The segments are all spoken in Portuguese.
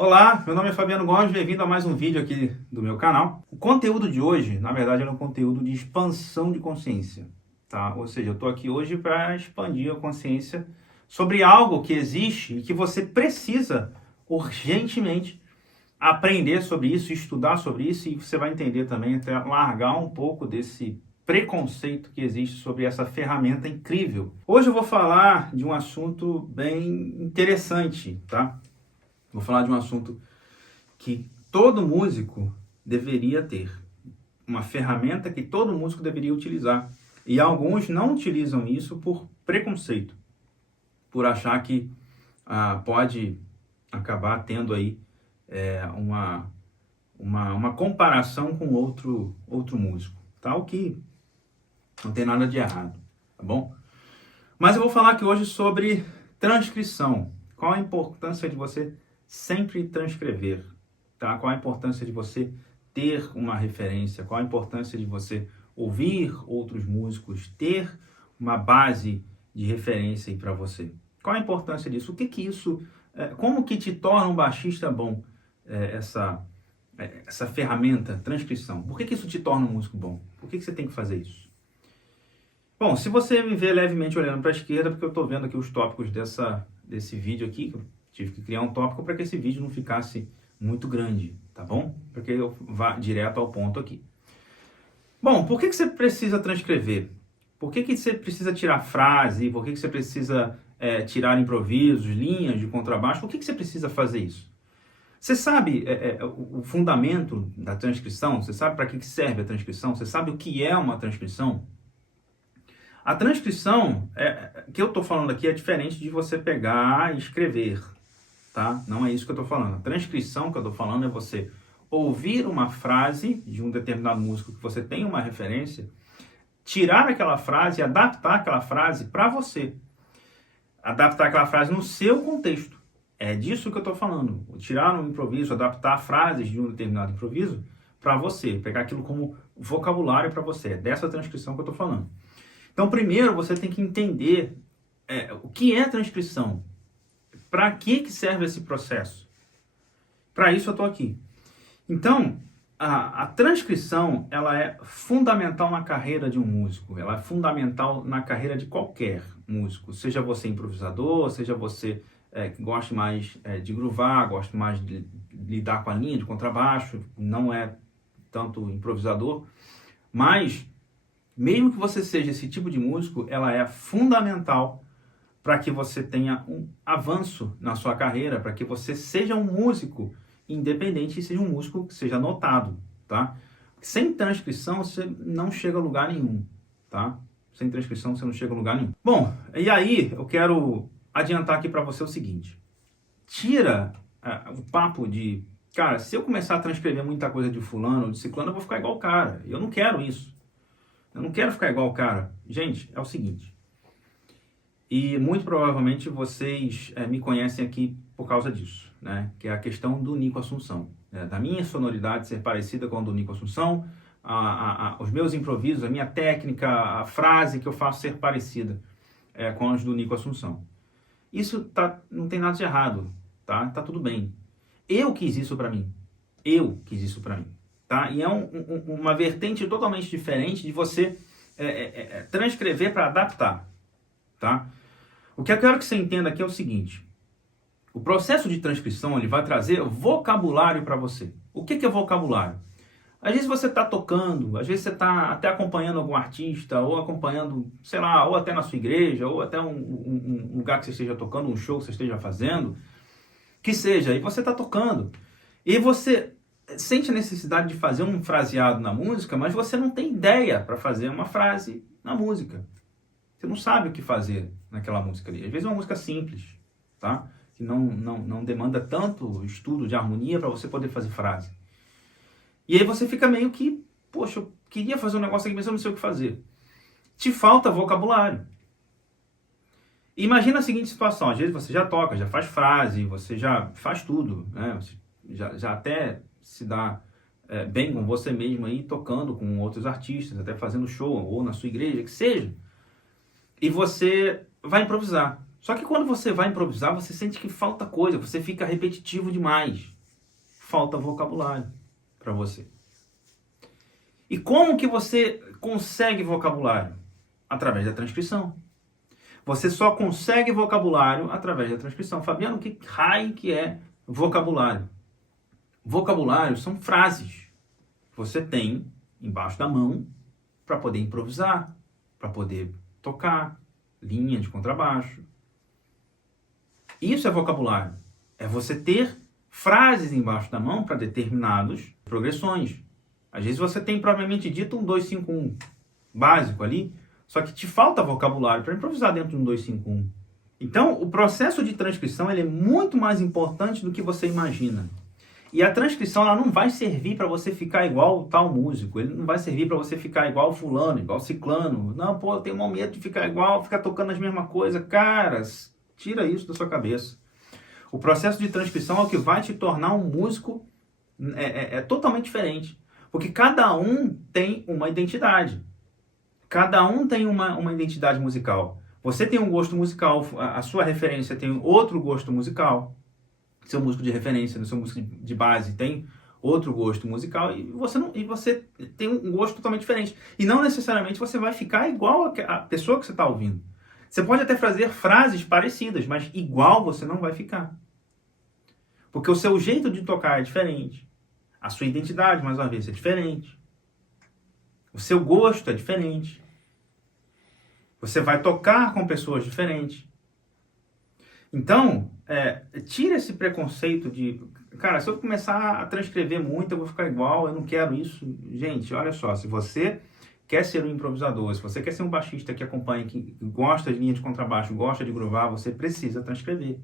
Olá, meu nome é Fabiano Gomes, bem-vindo a mais um vídeo aqui do meu canal. O conteúdo de hoje, na verdade, é um conteúdo de expansão de consciência, tá? Ou seja, eu estou aqui hoje para expandir a consciência sobre algo que existe e que você precisa urgentemente aprender sobre isso, estudar sobre isso, e você vai entender também, até largar um pouco desse preconceito que existe sobre essa ferramenta incrível. Hoje eu vou falar de um assunto bem interessante, tá? Vou falar de um assunto que todo músico deveria ter. Uma ferramenta que todo músico deveria utilizar. E alguns não utilizam isso por preconceito. Por achar que pode acabar tendo aí uma comparação com outro músico. Tá? O que não tem nada de errado. Tá bom? Mas eu vou falar aqui hoje sobre transcrição. Qual a importância de você sempre transcrever, tá? Qual a importância de você ter uma referência, qual a importância de você ouvir outros músicos, ter uma base de referência aí para você. Qual a importância disso? O que que isso, como que te torna um baixista bom, essa ferramenta, transcrição? Por que que isso te torna um músico bom? Por que que você tem que fazer isso? Bom, se você me vê levemente olhando para a esquerda, porque eu estou vendo aqui os tópicos desse vídeo aqui, tive que criar um tópico para que esse vídeo não ficasse muito grande, tá bom? Porque eu vá direto ao ponto aqui. Bom, por que você precisa transcrever? Por que você precisa tirar frase? Por que você precisa tirar improvisos, linhas de contrabaixo? Por que você precisa fazer isso? Você sabe o fundamento da transcrição? Você sabe para que serve a transcrição? Você sabe o que é uma transcrição? A transcrição que eu estou falando aqui é diferente de você pegar e escrever. Tá? Não é isso que eu estou falando. A transcrição que eu estou falando é você ouvir uma frase de um determinado músico que você tem uma referência, tirar aquela frase e adaptar aquela frase para você. Adaptar aquela frase no seu contexto. É disso que eu estou falando. Tirar um improviso, adaptar frases de um determinado improviso para você. Pegar aquilo como vocabulário para você. É dessa transcrição que eu estou falando. Então, primeiro, você tem que entender o que é transcrição. Para que serve esse processo? Para isso eu estou aqui. Então, a transcrição, ela é fundamental na carreira de um músico. Ela é fundamental na carreira de qualquer músico. Seja você improvisador, seja você que goste mais de groovar, goste mais de lidar com a linha de contrabaixo, não é tanto improvisador. Mas, mesmo que você seja esse tipo de músico, ela é fundamental para que você tenha um avanço na sua carreira, para que você seja um músico independente e seja um músico que seja notado, tá? Sem transcrição você não chega a lugar nenhum, tá? Sem transcrição você não chega a lugar nenhum. Bom, e aí eu quero adiantar aqui para você o seguinte. Tira o papo de, cara, se eu começar a transcrever muita coisa de fulano ou de ciclano, eu vou ficar igual o cara. Eu não quero isso. Eu não quero ficar igual o cara. Gente, é o seguinte. E muito provavelmente vocês me conhecem aqui por causa disso, né? Que é a questão do Nico Assunção. Da minha sonoridade ser parecida com a do Nico Assunção, os meus improvisos, a minha técnica, a frase que eu faço ser parecida com as do Nico Assunção. Isso não tem nada de errado, tá? Tá tudo bem. Eu quis isso pra mim. Eu quis isso pra mim, tá? E é uma vertente totalmente diferente de você transcrever para adaptar, tá? O que eu quero que você entenda aqui é o seguinte. O processo de transcrição ele vai trazer vocabulário para você. O que é vocabulário? Às vezes você está tocando, às vezes você está até acompanhando algum artista, ou acompanhando, sei lá, ou até na sua igreja, ou até um lugar que você esteja tocando, um show que você esteja fazendo, que seja, e você está tocando. E você sente a necessidade de fazer um fraseado na música, mas você não tem ideia para fazer uma frase na música. Você não sabe o que fazer naquela música ali. Às vezes é uma música simples, tá? Que não demanda tanto estudo de harmonia para você poder fazer frase. E aí você fica meio que, poxa, eu queria fazer um negócio aqui, mas eu não sei o que fazer. Te falta vocabulário. Imagina a seguinte situação, às vezes você já toca, já faz frase, você já faz tudo, né? Você já até se dá bem com você mesmo aí, tocando com outros artistas, até fazendo show, ou na sua igreja, que seja. E você vai improvisar. Só que quando você vai improvisar, você sente que falta coisa, você fica repetitivo demais. Falta vocabulário para você. E como que você consegue vocabulário? Através da transcrição. Você só consegue vocabulário através da transcrição. Fabiano, que raio que é vocabulário? Vocabulário são frases que você tem embaixo da mão para poder improvisar, para poder tocar, linha de contrabaixo. Isso é vocabulário. É você ter frases embaixo da mão para determinadas progressões. Às vezes você tem propriamente dito um 2-5-1 básico ali, só que te falta vocabulário para improvisar dentro de um 2-5-1. Então, o processo de transcrição ele é muito mais importante do que você imagina. E a transcrição ela não vai servir para você ficar igual tal músico, ele não vai servir para você ficar igual fulano, igual ciclano. Não, pô, eu tenho um medo de ficar igual, ficar tocando as mesmas coisas. Caras, tira isso da sua cabeça. O processo de transcrição é o que vai te tornar um músico totalmente diferente. Porque cada um tem uma identidade. Cada um tem uma identidade musical. Você tem um gosto musical, a sua referência tem outro gosto musical. Seu músico de referência, seu músico de base tem outro gosto musical e você tem um gosto totalmente diferente. E não necessariamente você vai ficar igual a pessoa que você está ouvindo. Você pode até fazer frases parecidas, mas igual você não vai ficar. Porque o seu jeito de tocar é diferente. A sua identidade, mais uma vez, é diferente. O seu gosto é diferente. Você vai tocar com pessoas diferentes. Então, tira esse preconceito de... Cara, se eu começar a transcrever muito, eu vou ficar igual, eu não quero isso. Gente, olha só, se você quer ser um improvisador, se você quer ser um baixista que acompanha, que gosta de linha de contrabaixo, gosta de groovar, você precisa transcrever.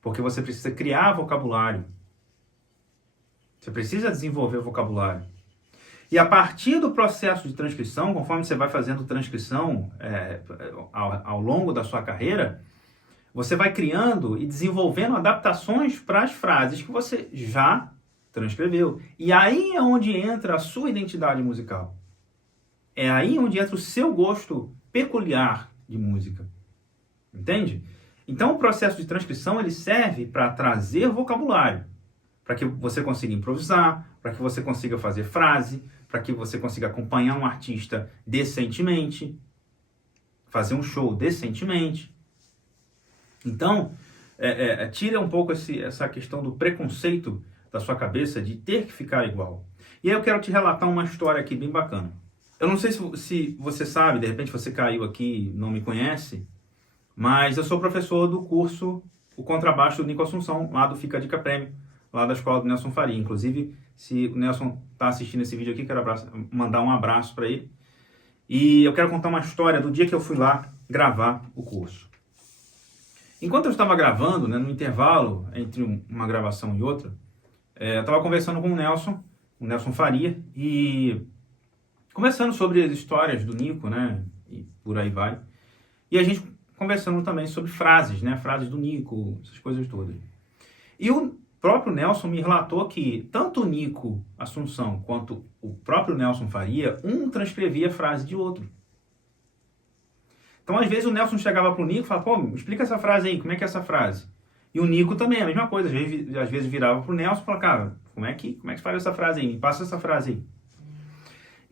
Porque você precisa criar vocabulário. Você precisa desenvolver vocabulário. E a partir do processo de transcrição, conforme você vai fazendo transcrição ao longo da sua carreira, você vai criando e desenvolvendo adaptações para as frases que você já transcreveu. E aí é onde entra a sua identidade musical. É aí onde entra o seu gosto peculiar de música. Entende? Então o processo de transcrição ele serve para trazer vocabulário. Para que você consiga improvisar, para que você consiga fazer frase, para que você consiga acompanhar um artista decentemente, fazer um show decentemente. Então, tira um pouco essa questão do preconceito da sua cabeça de ter que ficar igual. E aí eu quero te relatar uma história aqui bem bacana. Eu não sei se você sabe, de repente você caiu aqui e não me conhece, mas eu sou professor do curso O Contrabaixo do Nico Assunção, lá do Fica a Dica Prêmio, lá da escola do Nelson Faria. Inclusive, se o Nelson está assistindo esse vídeo aqui, quero mandar um abraço para ele. E eu quero contar uma história do dia que eu fui lá gravar o curso. Enquanto eu estava gravando, né, no intervalo entre uma gravação e outra, eu estava conversando com o Nelson Faria, e conversando sobre as histórias do Nico, né, e por aí vai. E a gente conversando também sobre frases, né, frases do Nico, essas coisas todas. E o próprio Nelson me relatou que tanto o Nico Assunção quanto o próprio Nelson Faria, um transcrevia a frase de outro. Então, às vezes, o Nelson chegava pro Nico e falava, pô, explica essa frase aí, como é que é essa frase? E o Nico também, a mesma coisa, às vezes virava pro Nelson e falava, cara, como é que faz essa frase aí? Me passa essa frase aí.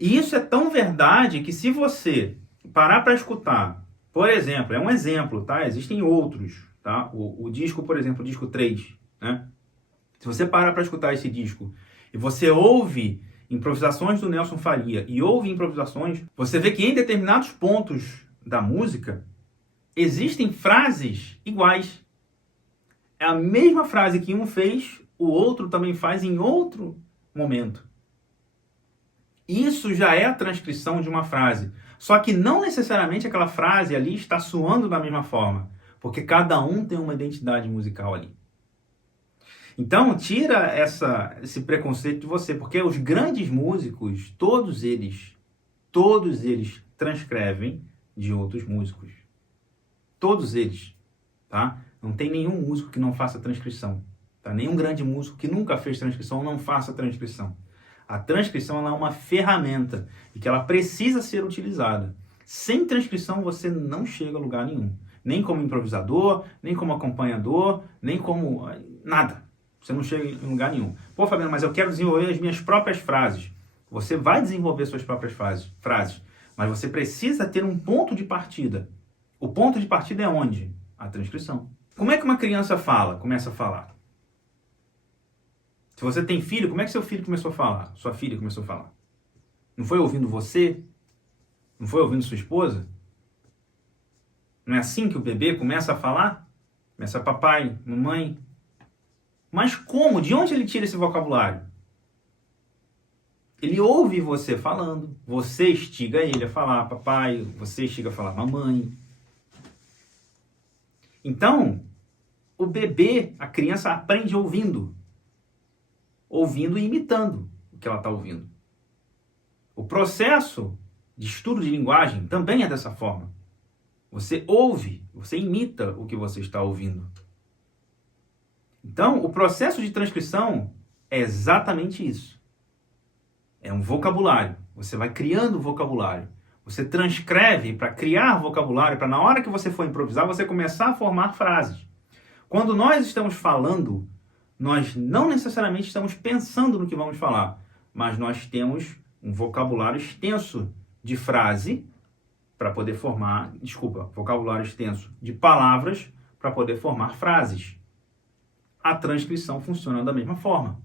E isso é tão verdade que se você parar para escutar, por exemplo, é um exemplo, tá? Existem outros, tá? O disco, por exemplo, o disco 3, né? Se você parar para escutar esse disco e você ouve improvisações do Nelson Faria e ouve improvisações, você vê que em determinados pontos da música existem frases iguais. É a mesma frase que um fez, o outro também faz em outro momento. Isso já é a transcrição de uma frase. Só que não necessariamente aquela frase ali está soando da mesma forma, porque cada um tem uma identidade musical ali. Então, tira esse preconceito de você, porque os grandes músicos, todos eles transcrevem de outros músicos. Todos eles, tá? Não tem nenhum músico que não faça transcrição, tá? Nenhum grande músico que nunca fez transcrição não faça transcrição. A transcrição ela é uma ferramenta e que ela precisa ser utilizada. Sem transcrição você não chega a lugar nenhum. Nem como improvisador, nem como acompanhador, nem como nada. Você não chega em lugar nenhum. Pô, Fabiano, mas eu quero desenvolver as minhas próprias frases. Você vai desenvolver suas próprias frases, mas você precisa ter um ponto de partida. O ponto de partida é onde? A transcrição. Como é que uma criança começa a falar? Se você tem filho, como é que seu filho começou a falar? Sua filha começou a falar? Não foi ouvindo você? Não foi ouvindo sua esposa? Não é assim que o bebê começa a falar? Começa papai, mamãe. Mas como? De onde ele tira esse vocabulário? Ele ouve você falando. Você instiga ele a falar papai, você instiga a falar mamãe. Então, o bebê, a criança aprende ouvindo. Ouvindo e imitando o que ela está ouvindo. O processo de estudo de linguagem também é dessa forma. Você ouve, você imita o que você está ouvindo. Então, o processo de transcrição é exatamente isso. É um vocabulário. Você vai criando vocabulário. Você transcreve para criar vocabulário, para na hora que você for improvisar, você começar a formar frases. Quando nós estamos falando, nós não necessariamente estamos pensando no que vamos falar, mas nós temos um vocabulário extenso de frase para poder formar, vocabulário extenso de palavras para poder formar frases. A transcrição funciona da mesma forma.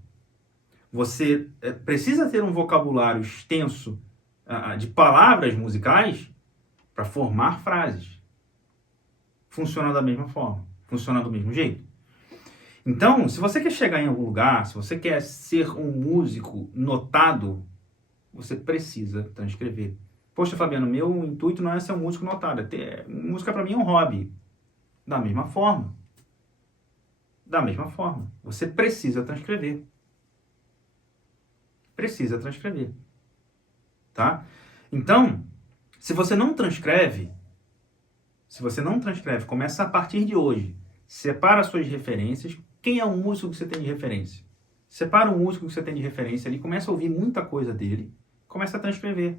Você precisa ter um vocabulário extenso de palavras musicais para formar frases. Funciona da mesma forma, funciona do mesmo jeito. Então, se você quer chegar em algum lugar, se você quer ser um músico notado, você precisa transcrever. Poxa, Fabiano, meu intuito não é ser um músico notado. Música para mim é um hobby. Da mesma forma. Da mesma forma. Você precisa transcrever. Precisa transcrever. Tá? Então, se você não transcreve, começa a partir de hoje. Separa suas referências. Quem é o músico que você tem de referência? Separa o músico que você tem de referência ali, começa a ouvir muita coisa dele, começa a transcrever.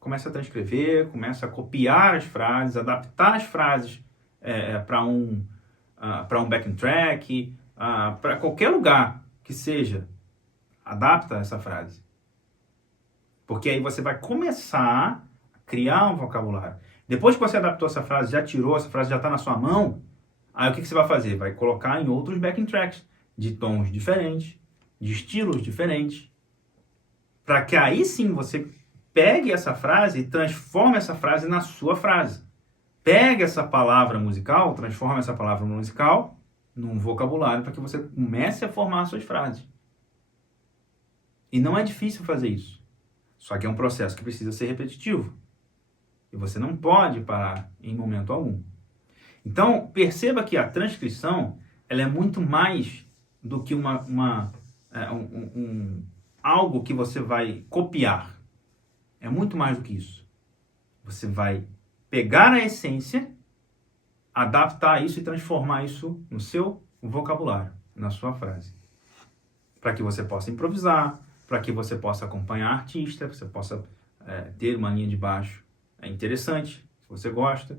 Começa a transcrever, começa a copiar as frases, adaptar as frases para um backing track, para qualquer lugar que seja. Adapta essa frase. Porque aí você vai começar a criar um vocabulário. Depois que você adaptou essa frase, já tirou, essa frase já está na sua mão, aí o que você vai fazer? Vai colocar em outros backing tracks, de tons diferentes, de estilos diferentes, para que aí sim você pegue essa frase e transforme essa frase na sua frase. Pegue essa palavra musical, transforme essa palavra musical num vocabulário para que você comece a formar suas frases. E não é difícil fazer isso. Só que é um processo que precisa ser repetitivo. E você não pode parar em momento algum. Então, perceba que a transcrição ela é muito mais do que algo que você vai copiar. É muito mais do que isso. Você vai pegar a essência, adaptar isso e transformar isso no seu vocabulário, na sua frase. Para que você possa improvisar, para que você possa acompanhar artista, que você possa ter uma linha de baixo interessante, se você gosta.